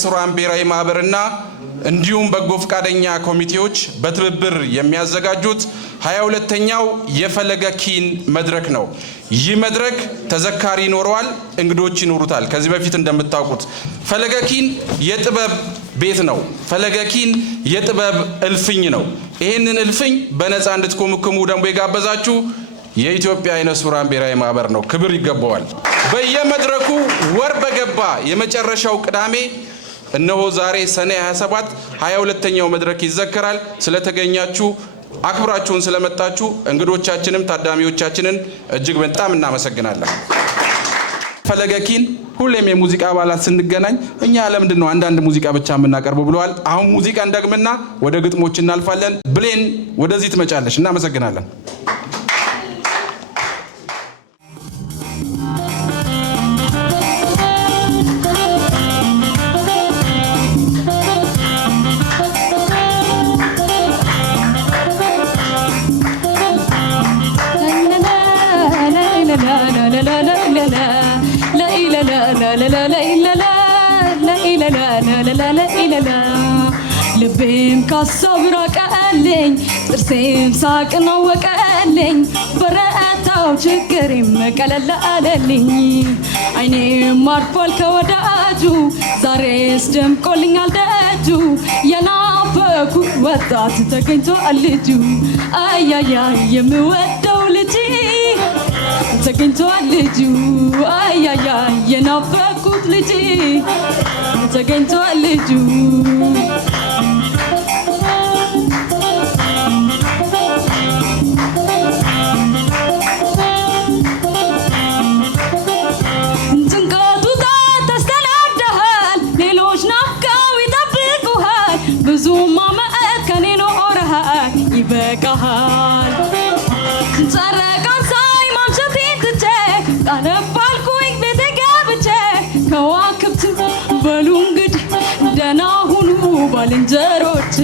ሱራን ብሔራዊ ማህበርና እንዲሁም በጎ ፈቃደኛ ኮሚቴዎች በትብብር የሚያዘጋጁት 22ኛው የፈለገ ኪን መድረክ ነው። ይህ መድረክ ተዘካሪ ይኖረዋል፣ እንግዶች ይኖሩታል። ከዚህ በፊት እንደምታውቁት ፈለገ ኪን የጥበብ ቤት ነው። ፈለገ ኪን የጥበብ እልፍኝ ነው። ይህንን እልፍኝ በነፃ እንድትኮመኩሙ ደግሞ የጋበዛችሁ የኢትዮጵያ አይነ ሱራን ብሔራዊ ማህበር ነው። ክብር ይገባዋል። በየመድረኩ ወር በገባ የመጨረሻው ቅዳሜ እነሆ ዛሬ ሰኔ 27 22ኛው መድረክ ይዘከራል። ስለተገኛችሁ አክብራችሁን ስለመጣችሁ እንግዶቻችንም ታዳሚዎቻችንን እጅግ በጣም እናመሰግናለን። ፈለገ ኪን ሁሌም የሙዚቃ አባላት ስንገናኝ እኛ ለምንድን ነው አንዳንድ ሙዚቃ ብቻ የምናቀርበው ብለዋል። አሁን ሙዚቃ እንደግምና ወደ ግጥሞች እናልፋለን። ብሌን ወደዚህ ትመጫለሽ። እናመሰግናለን። ልቤም ካሳብ ራቀልኝ ጥርሴም ሳቅ ነው ወቀልኝ በረታው ችግሬም ቀለል አለልኝ አይኔም አርፏል ከወዳጁ ዛሬስ ደምቆልኛል ደጁ የናፈኩት ወጣት ተገኝቷል ልጁ አያያ የምወደው ልጅ ተገኝቷል ልጁ አያያ የናፈኩት ልጅ ተገኝቷል ልጁ ብዙ ማመት ከኔ ኖረሃል ይበቃሃል ጨረቃን ሳይ ማምሸቴን ትቼ ጣለባልኩኝ ቤቴ ገብቼ ከዋክብት በሉ እንግዲህ ደህና ሁኑ ባልንጀሮቼ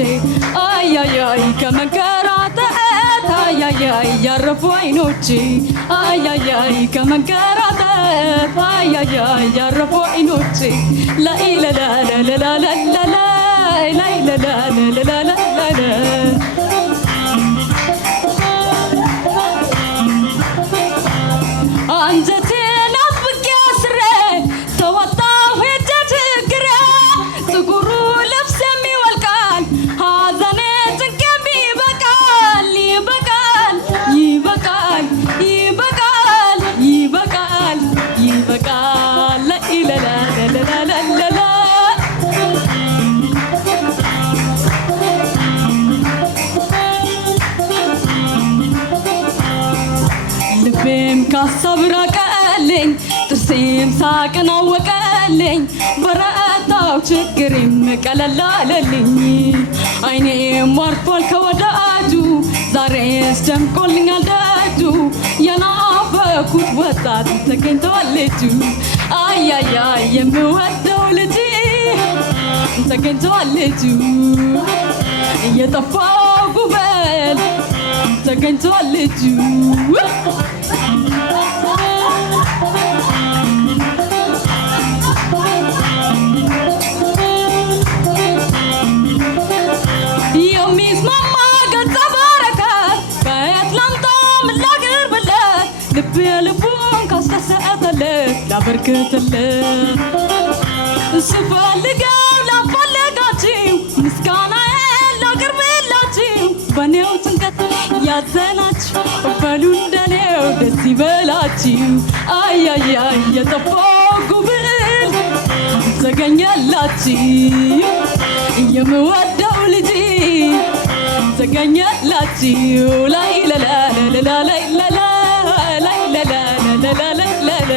አያያይ ከመንከራተት አያያይ ያረፉ አይኖቼ አያያይ ከመንከራተት አያያይ ያረፉ አይኖቼ ላኢላላላላላላ la la la la la la la la አንጀቴን አጥብቄ አስሬ ተወጣሁ ሄጄ ችግሬ ጥቁሩ ልብስ የሚወልቃል ሐዘኔ ጭንቄም ይበቃል ይበቃል ይበቃል ይበቃል ይበቃል ይበቃል ላኢላላላላላ ልቤም ካሳብ ራቀልኝ ጥርሴም ሳቅ ነው ወቀልኝ በረታው ችግሬም ቀለል አለልኝ አይኔም አርፏል ከወዳጁ ዛሬስ ደምቆልኛል ደጁ የናፈኩት ወጣት ተገኝቷል ልጁ አያያ የምወደው ልጅ ተገኝቷል ልጁ የጠፋው ጉበል ተገኝቷል ልጁ የሚስማማ ገጸ በረከት ከየት ላምጣ ምን ላቅርብለት ልቤ ልቡን ካስደሰተለት ላበርክትለት ስፈልገው ላፈለጋችሁ ምስጋናዬን ላቅርብላችሁ በኔው ጭንቀት ያዘናችሁ በሉ እንደኔው ደስ ይበላችሁ አያያይ የጠፋው ጉብል ተገኘላችሁ የምወደው ልጅ ተገኘላችሁ ላይ ለላ ለላ ላይ ለላ ላይ ለላ ለላ ላይ ለላ